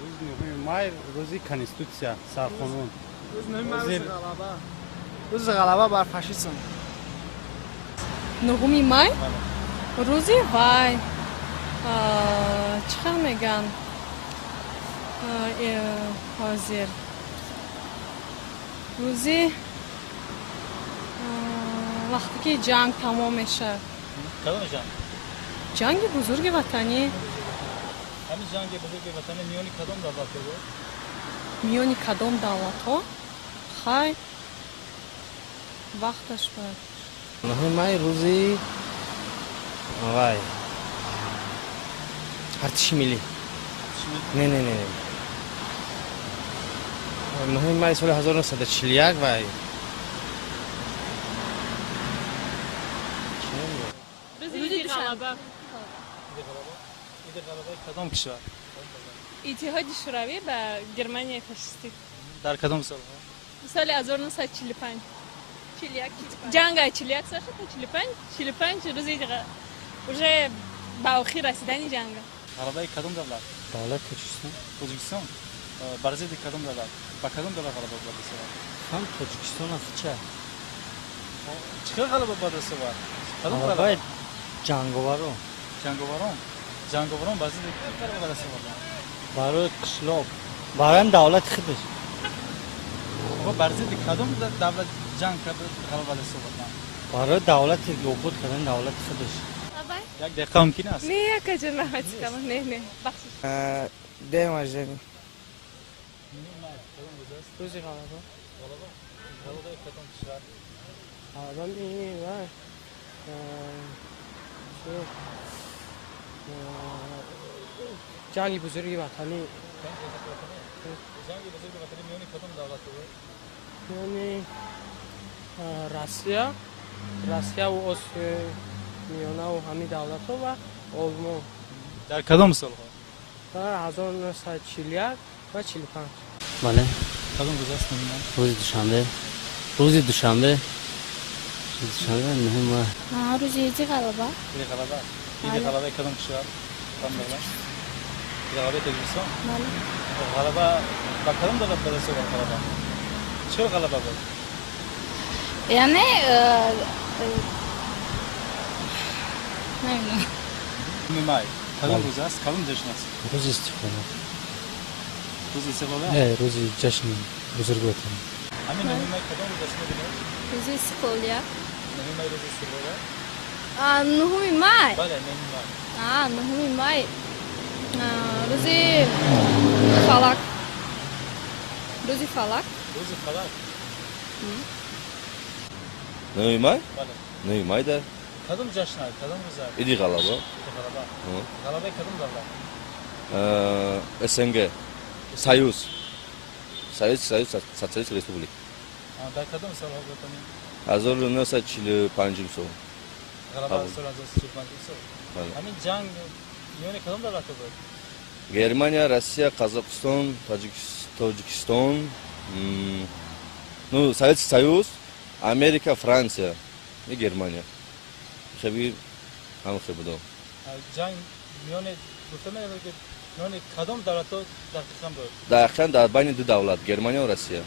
روز 9 مای روز کنستیتوسیا سرخانون. روز 9 مای روز غلبه. روز غلبه بر فاشیسم. 9 مای روزی وای چقدر میگن حاضر روزی وقتی که جنگ تمام میشه. کدوم جنگ؟ جنگ بزرگ وطنی. همین جنگ بزرگ وطنی میانی کدوم دولت بود؟ میانی کدام دولت ها؟ خیلی وقتش بود. 9 مای روزی وای ارتش ملی. نه 9 مای سال 1941 وای روزی غلبه. ایده غلبه کدوم کشور؟ اتحاد شوروی به گرمانیا فاشیستی. در کدوم سال؟ سال 1945 جنگ 41 سال تا 45 روزی دیگه уже به آخر رسیدن جنگ. غلبه کدوم دولت؟ دولت تاجیکستان. تاجیکستان. بر ضد کدوم دولت؟ با کدوم دولت غلبه بود سوار؟ هم تاجیکستان است چه؟ چه غلبه بود سوار؟ کدوم غلبه غلبه؟ جنگاوران. جنگاوران بر ضد کی غلبه بود سوار؟ برای قشلاق برای دولت خودش. بر ضد کدوم دولت جنگ کرد غلبه بود سوار؟ برای دولت یوبود کردن دولت خودش. یک دقیقه ممکن است. نه یک جور نهایت کم نه بخشش. ده ماجنی. روزی غلبه. غلبه کدوم کشور؟ آدم این وای جنگ بزرگ وطنی. جنگ بزرگ وطنی میانی کدوم دولت بود؟ یعنی روسیه و میانه و همین دولت ها و آلمان در کدوم سال ها؟ در 1941 و 45. بله کدوم روز است نمیدونم. روز دوشنبه 9 ماه روز ایدی غلبه. ایده غلبه. ایده غلبه کدوم کشور؟ کدوم دولت؟ ایده غلبه تاجیکستان. بله. غلبه با کدوم دولت بود سوار غلبه؟ چه غلبه بود؟ یعنی نمیدونم. میمای. کدوم روز است؟ کدوم جشن است؟ روز استقلال. روز استقلال. روز جشن بزرگ وطنی. همین میمای کدوم روز است میدونی؟ روز استقلال. میمای روز استقلال. 9 مای. بله میمای. 9 مای. روزی فلک. روزی فلک. روز فلک. 9 مای؟ بله. 9 مای در کدوم جشن است؟ کدوم روز است؟ ایدی غلبه. غلبه. غلبه کدوم دولت؟ СНГ Союз Социалистической Республики. در کدوم سال ها بودن؟ 1945 سال. غلبه قبول. سال 1945 سال. بله. همین جنگ میانی کدوم دولت بود؟ Германия, Россия, Казахстан, Таджикистан, ну, Советский Союз, Америка, Франция и Германия. خبیر هم خبردار. جنگ میان گفتم که میان کدام دولت ها دقیقاً بود؟ دقیقاً در بین دو دولت گرمانیا و روسیه.